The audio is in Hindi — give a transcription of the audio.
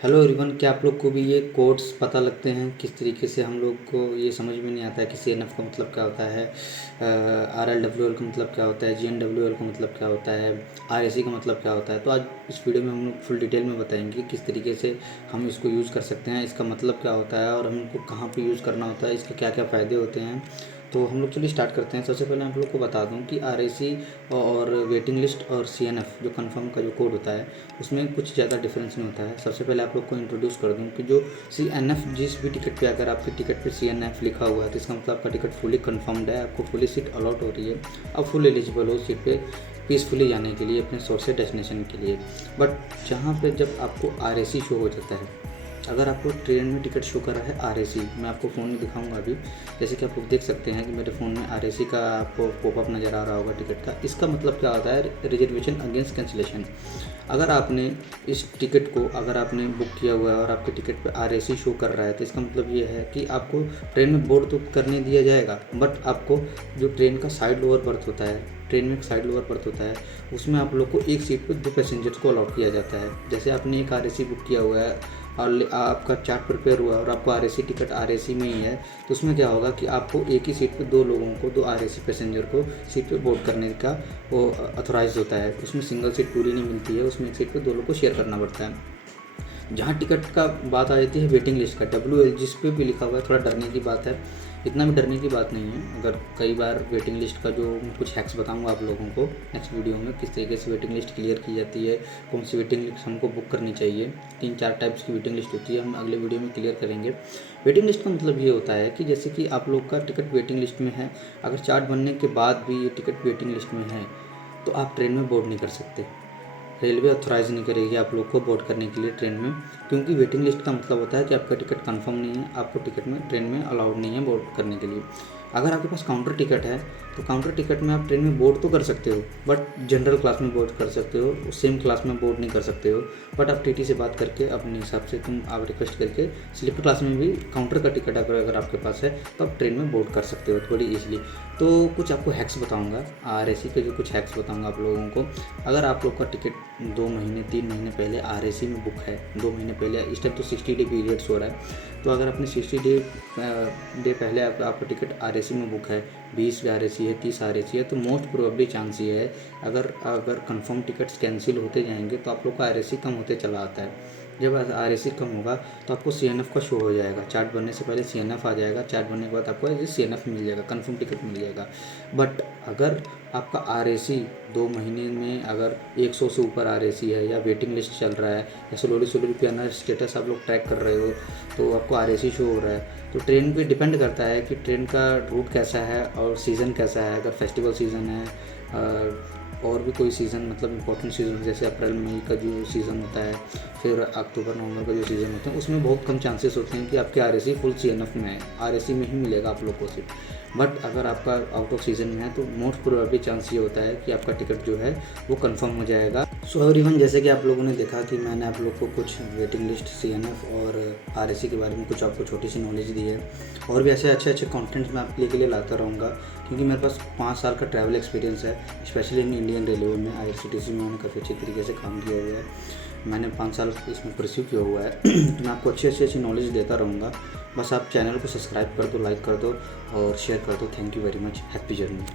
हेलो एवरीवन, क्या आप लोग को भी ये कोड्स पता लगते हैं? किस तरीके से हम लोग को ये समझ में नहीं आता है कि CNF का मतलब क्या होता है, RLWL का मतलब क्या होता है, GNWL का मतलब क्या होता है, RAC का मतलब क्या होता है। तो आज इस वीडियो में हम लोग फुल डिटेल में बताएंगे किस तरीके से हम इसको यूज़ कर सकते हैं, इसका मतलब क्या होता है और हमको कहाँ पे यूज़ करना होता है, इसके क्या क्या फ़ायदे होते हैं। तो हम लोग चलिए स्टार्ट करते हैं। सबसे पहले आप लोग को बता दूं कि RAC और वेटिंग लिस्ट और CNF जो कंफर्म का जो कोड होता है उसमें कुछ ज़्यादा डिफरेंस नहीं होता है। सबसे पहले आप लोग को इंट्रोड्यूस कर दूं कि जो CNF जिस भी टिकट पे, अगर आपके टिकट पे CNF लिखा हुआ है तो इसका मतलब आपका टिकट फुली कन्फर्म्ड है, आपको फुली सीट अलॉट हो रही है, आप फुल एलिजिबल हो सीट पे पीसफुली जाने के लिए अपने सोर्स से डेस्टिनेशन के लिए। बट जहाँ पे जब आपको RAC शो हो जाता है, अगर आपको ट्रेन में टिकट शो कर रहा है RAC, मैं आपको फ़ोन में दिखाऊंगा अभी। जैसे कि आप लोग देख सकते हैं कि मेरे फ़ोन में RAC का आपको पॉपअप नज़र आ रहा होगा टिकट का। इसका मतलब क्या होता है? Reservation against cancellation. अगर आपने इस टिकट को अगर आपने बुक किया हुआ है और आपके टिकट पे RAC शो कर रहा है तो इसका मतलब ये है कि आपको ट्रेन में बोर्ड तो करने दिया जाएगा, बट आपको जो ट्रेन का साइड लोअर बर्थ होता है, ट्रेन में एक साइड लोअर बर्थ होता है, उसमें आप लोग को एक सीट पर 2 पैसेंजर्स को अलॉट किया जाता है। जैसे आपने एक RAC बुक किया हुआ है और आपका चार्ट प्रिपेयर हुआ और आपको RAC टिकट RAC में ही है, तो उसमें क्या होगा कि आपको एक ही सीट पे 2 लोगों को, 2 RAC पैसेंजर को सीट पे बोर्ड करने का वो अथोराइज होता है। उसमें सिंगल सीट पूरी नहीं मिलती है, उसमें एक सीट पे 2 लोग को शेयर करना पड़ता है। जहाँ टिकट का बात आ जाती है वेटिंग लिस्ट का, WL जिस पे भी लिखा हुआ है, थोड़ा डरने की बात है। इतना भी डरने की बात नहीं है। अगर कई बार वेटिंग लिस्ट का जो कुछ हैक्स बताऊंगा आप लोगों को नेक्स्ट वीडियो में, किस तरीके से वेटिंग लिस्ट क्लियर की जाती है, कौन सी वेटिंग लिस्ट हमको बुक करनी चाहिए। 3-4 टाइप्स की वेटिंग लिस्ट होती है, हम अगले वीडियो में क्लियर करेंगे। वेटिंग लिस्ट का मतलब ये होता है कि जैसे कि आप लोग का टिकट वेटिंग लिस्ट में है, अगर चार्ट बनने के बाद भी ये टिकट वेटिंग लिस्ट में है तो आप ट्रेन में बोर्ड नहीं कर सकते। रेलवे ऑथोराइज नहीं करेगी आप लोग को बोर्ड करने के लिए ट्रेन में, क्योंकि वेटिंग लिस्ट का मतलब होता है कि आपका टिकट कंफर्म नहीं है, आपको टिकट में ट्रेन में अलाउड नहीं है बोर्ड करने के लिए। अगर आपके पास काउंटर टिकट है तो काउंटर टिकट में आप ट्रेन में बोर्ड तो कर सकते हो, बट जनरल क्लास में बोर्ड कर सकते हो, सेम क्लास में बोर्ड नहीं कर सकते हो। बट आप TT से बात करके अपने हिसाब से आप रिक्वेस्ट करके स्लीपर क्लास में भी काउंटर का टिकट अगर आपके पास है तो आप ट्रेन में बोर्ड कर सकते हो थोड़ी ईजिली। तो कुछ आपको हैक्स बताऊंगा, RAC के जो कुछ हैक्स बताऊंगा आप लोगों को। अगर आप लोग का टिकट 2 महीने 3 महीने पहले RAC में बुक है, 2 महीने पहले, इस टाइम तो 60 डे पीरियड्स हो रहा है, तो अगर अपने 60 डे पहले आपका टिकट RAC में बुक है, 20 RAC है, 30 RAC है, तो मोस्ट प्रोबेबली चांस ये है अगर अगर कंफर्म टिकट्स कैंसिल होते जाएंगे तो आप लोग का RAC कम होते चला आता है। जब RAC कम होगा तो आपको CNF का शो हो जाएगा, चार्ट बनने से पहले CNF आ जाएगा, चार्ट बनने के बाद आपको CNF मिल जाएगा, कंफर्म टिकट मिल जाएगा। बट अगर आपका RAC 2 महीने में अगर 100 से ऊपर RAC है या वेटिंग लिस्ट चल रहा है या स्लोली स्लोली PNR स्टेटस आप लोग ट्रैक कर रहे हो तो आपको RAC शो हो रहा है, तो ट्रेन पे डिपेंड करता है कि ट्रेन का रूट कैसा है और सीज़न कैसा है। अगर फेस्टिवल सीज़न है और भी कोई सीज़न, मतलब इंपॉर्टेंट सीज़न जैसे अप्रैल मई का जो सीज़न होता है, फिर अक्टूबर नवंबर का जो सीज़न होता है, उसमें बहुत कम चांसेस होते हैं कि आपके RAC फुल CNF में है, RAC में ही मिलेगा आप लोग को सीट। बट अगर आपका आउट ऑफ सीज़न में है तो मोस्ट प्रोबेबली चांस ये होता है कि आपका टिकट जो है वो कंफर्म हो जाएगा। सो एवरीवन, जैसे कि आप लोगों ने देखा कि मैंने आप लोग को कुछ वेटिंग लिस्ट, CNF और RAC के बारे में कुछ आपको छोटी सी नॉलेज दी है। और भी ऐसे अच्छे अच्छे कंटेंट्स मैं आपके लिए लाता रहूँगा, क्योंकि मेरे पास 5 साल का ट्रैवल एक्सपीरियंस है, स्पेशली इन इंडियन रेलवे में। IRCTC में मैंने काफ़ी अच्छे तरीके से काम किया हुआ है, मैंने 5 साल इसमें परस्यू किया हुआ है। तो मैं आपको अच्छी अच्छी नॉलेज देता रहूँगा। बस आप चैनल को सब्सक्राइब कर दो, लाइक कर दो और शेयर कर दो। Thank you very much, happy journey.